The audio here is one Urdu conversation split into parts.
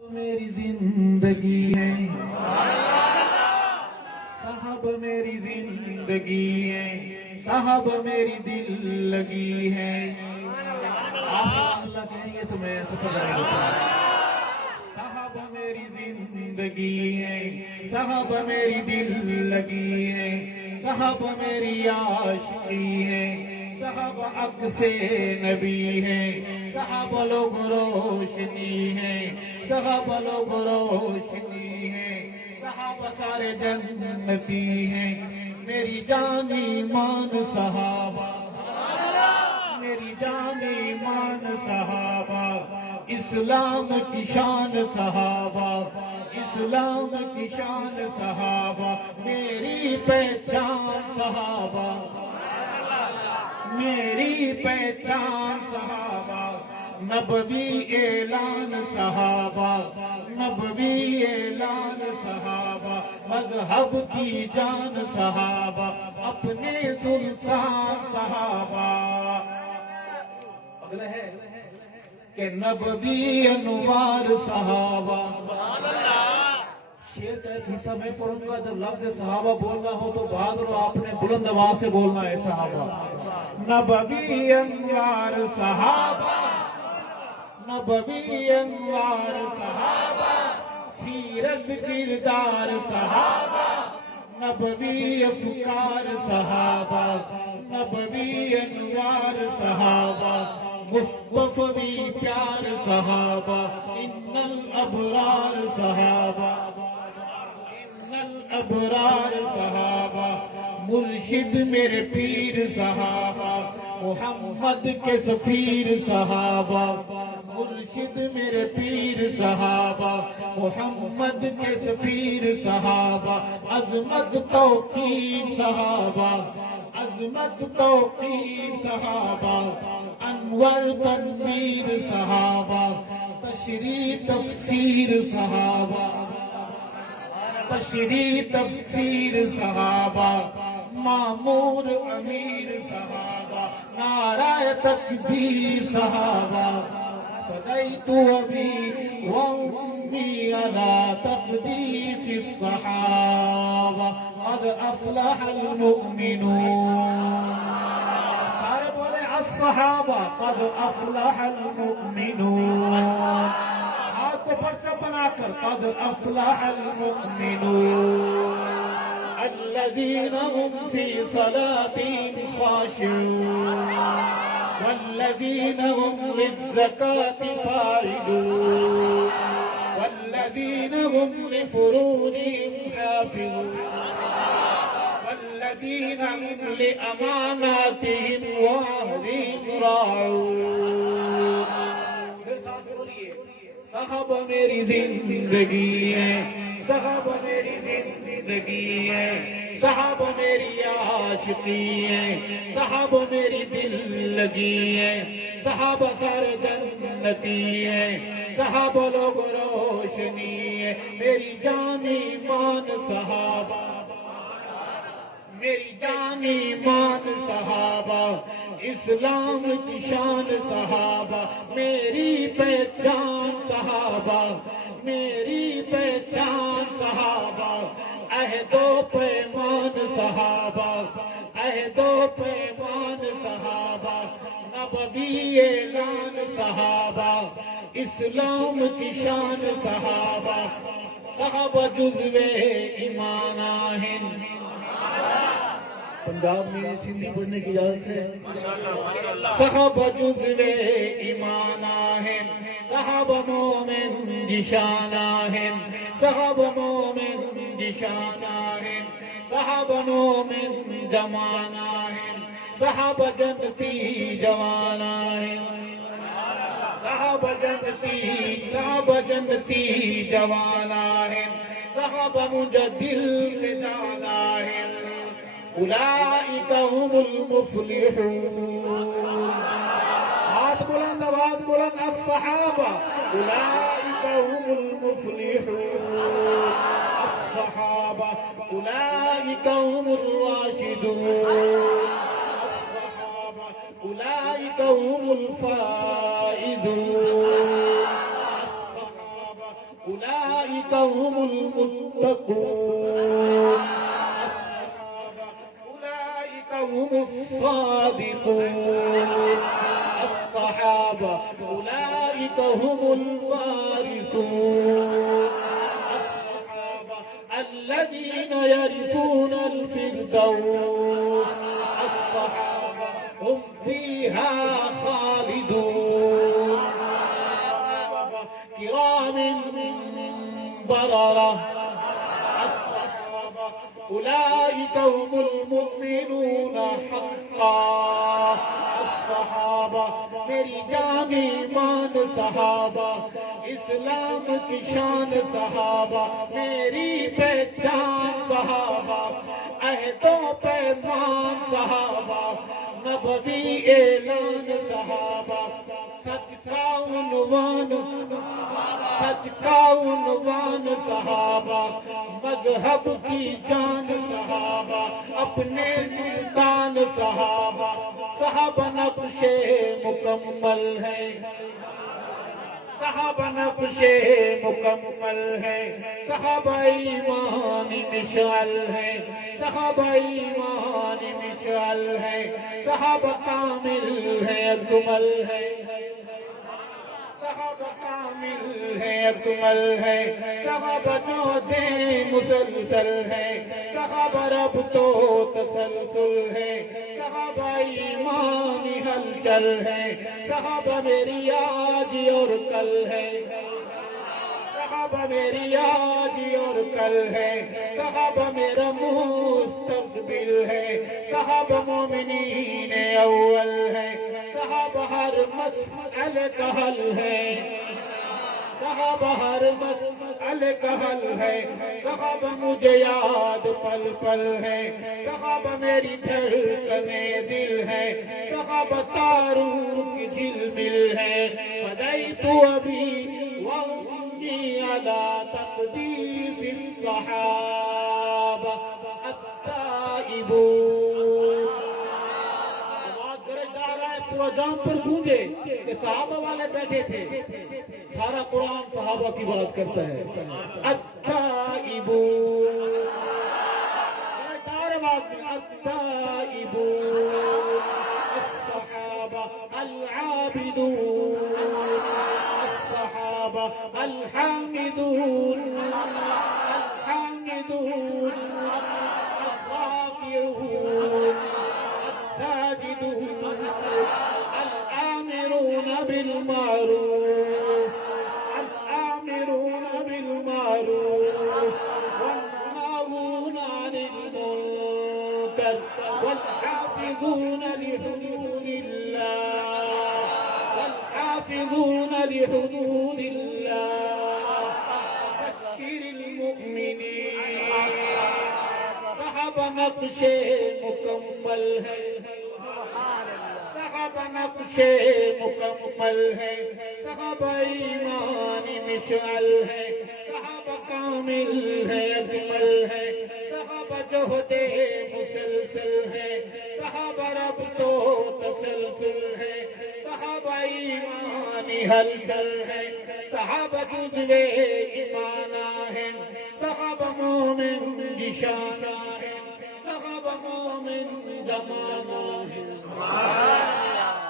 میری زندگی ہے صاحب، میری زندگی ہے صاحب، میری دل لگی ہے. آپ اللہ کہیں گے تو میں سفر نہیں ہوتا. صاحب میری زندگی ہے صاحب، میری دل لگی ہے صاحب، میری عاشقی ہے صاحب، عکس نبی ہے صاحب، لوگ روشنی ہے صاحب، لوگ روشنی ہے صاحب، سارے جنتی ہیں. میری جان ایمان صحابہ، میری جان ایمان صحابہ، اسلام کی شان صحابہ، اسلام کی شان صحابہ، میری پہچان صحابہ، میری پہچان صحابہ، نبوی اعلان صحابہ، نبوی اعلان صحابہ، مذہب کی جان صحابہ، اپنے سلطان صحابہ. اگلا ہے کہ نبوی انوار صحابہ. شعر کا ایک حصہ میں پڑھوں گا، جب لفظ صحابہ بولنا ہو تو بہادر آپ نے بلند آواز سے بولنا ہے. صحابہ نبوی انوار صحابہ، نبوی انوار صحابہ، سیرت کردار صحابہ، نبوی افکار صحابہ، نبوی انوار صحابہ، مصطفی پیار صحابہ، ان الابرار صحابہ، ان الابرار صحابہ، مرشد میرے پیر صحابہ، محمد کے سفیر صحابہ، مرشد میرے پیر صحابہ، محمد کے سفیر صحابہ، عظمت توقیر صحابہ، عظمت توقیر صحابہ، انور تنویر صحابہ، تشریح تفسیر صحابہ، تشریح تفسیر صحابہ، مامور امیر صحابہ، نعرہ تکبیر صحابہ. فدیت ابی و امی علی تقدیس الصحابہ، قد افلح المؤمنون. سارے بولے الصحابہ قد افلح المؤمنون. ہاتھ کو پرچم بنا کر قد افلح المؤمنون الذین هم فی صلاتهم خاشعون والذین هم للزکاة فاعلون والذین هم لفروجهم حافظون والذین هم لأماناتهم وعهدهم راعون. صحابہ میری زندگی ہے صحابہ میری زندگی ہے صحابہ میری عاشقی ہے صحابہ میری دل لگی ہے صحابہ سارے جنتی ہے صحابہ لوگ روشنی ہے. میری جان ایمان صحابہ، میری جان ایمان صحابہ، اسلام کی شان صحابہ، میری پہچان صحابہ، میری پہچان صحابہ، عہد و پیمان صحابہ، عہد و پیمان صحابہ، نبوی اعلان صحابہ، اسلام کی شان صحابہ، صحابہ جزو ایمان ہیں. پنجاب میں سندھی پڑھنے کی اجازت ہے. صحابہ جزو ایمان ہیں، صحابہ مومن جشانہ ہیں، صحابہ مومن جشانہ ہیں، صحابہ مومن جمانہ ہیں، صحابہ جنتی جوانہ ہیں، صحابہ جنتی جوانہ ہیں، صحابہ مجدل جانا ہے. اولئک هم المفلحون. ہاتھ بلند آواز بلند الصحابہ. اولئک هم المفلحون. الصحابہ. اولئک هم الراشدون. الصحابہ. اولئک هم الفائزون. الصحابہ. أولئك هم المتقون أولئك هم الصادقون الصحابة أولئك هم الوارثون الصحابة الذين يرثون الفردوس الصحابة هم فيها خالدون كرام بررة الصحابة أولئك هم المؤمنون حقا الصحابة میری جان ایمان صحابہ اسلام کی شان صحابہ میری پہچان صحابہ عہد و پیمان صحابہ نبوی اعلان صحابہ سچ کا عنوان صحابہ مذہب کی جان صحابہ اپنے سلطان صحابہ صحابہ نقش مکمل ہے صحابہ نقش مکمل ہے صحابہ ایمان مشعل ہے صحابہ ایمان مشعل ہے صحابہ کامل ہے اکمل ہے صحابہ کامل ہے اکمل ہے صحابہ جو دے مسلسل ہے صحابہ رب تو تسلسل ہے صحابہ ایمانی ہلچل ہے صحابہ میری آج اور کل ہے صحابہ میری آج اور کل ہے صحابہ میرا مستقبل ہے صحابہ مومنین اول ہے صحابہ ہر مسئلے کا حل ہے صحابہ ہر مسئلے کا حل ہے صحابہ مجھے یاد پل پل ہے صحابہ میری دھڑکنے دل ہے صحابہ تاروں کی جھلمل ہے فدیت ابی وامي على تقديس الصحابة التائبون آواز گرج جا رہا ہے پورا جام پر گونجے کہ صحابہ والے بیٹھے تھے سارا قرآن صحابہ کی بات کرتا ہے التائبون التائبون الصحابة العابدون الصحابة الحامدون الحامدون الراكعون الساجدون الآمرون بالمعروف الآمرون بالمعروف والناهون عن المنكر والحافظون لحدود الله والحافظون لحدود الله بشر المؤمنين صحابہ نقش مکمل ہے صحابہ نقش مکمل ہے صحابہ ایمان مشعل ہے صحابہ کامل ہے اکمل ہے صحابہ جہد مسلسل ہے صحابہ رب تو تسلسل ہے صحابہ ایمانی ہلچل ہے صحابہ جزو ایمانہ ہے صحابہ مومن جشانہ ہے صحابہ مومن زمانہ ہے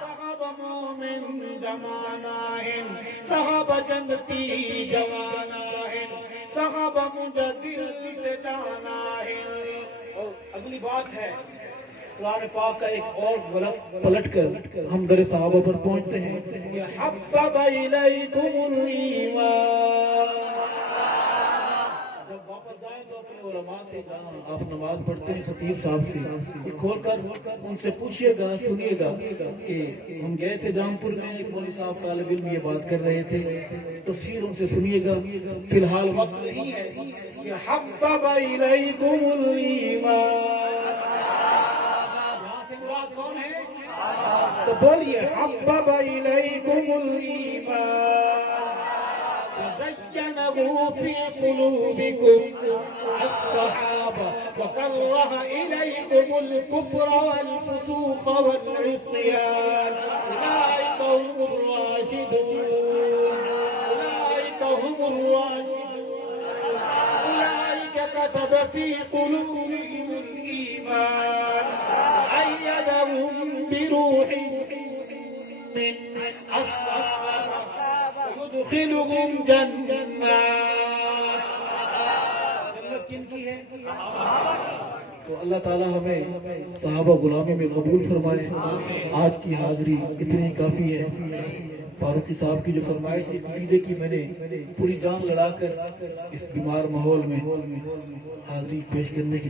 صحابہ مومن زمانہ ہے صحابہ جنتی جوانہ ہے صحابہ مجدل جانا ہے اور اگلی بات ہے قرآن پاک کا ایک اور غلط پلٹ کر ہم در صحابہ پر پہنچتے ہیں کہ حبب الیکم الایمان جب واپس جائیں تو اپنے علماء سے جانا آپ نماز پڑھتے ہیں خطیب صاحب سے کھول کر ان سے پوچھئے گا سنیے گا کہ ہم گئے تھے جام پور میں ایک مولوی صاحب طالب علم یہ بات کر رہے تھے تفسیر ان سے سنیے گا فی الحال وقت نہیں ہے کہ حبب الیکم الایمان کون ہے تو بولیے حبب الیکم الایمان وزینہ فی قلوبکم الصحابہ وکرہ الیکم الکفر والفسوق والعصیان اولئک هم الراشدون اولئک هم الراشدون كتب في قلوبهم الإيمان أيدهم بروح من يدخلهم جنات. جنت کن کی ہے؟ تو اللہ تعالیٰ ہمیں صحابہ غلامی میں قبول فرمائے. آج کی حاضری اتنی کافی ہے. فاروقی صاحب کی جو فرمائش تھی قصیدے کی، میں نے پوری جان لڑا کر اس بیمار ماحول میں حاضری پیش کرنے کی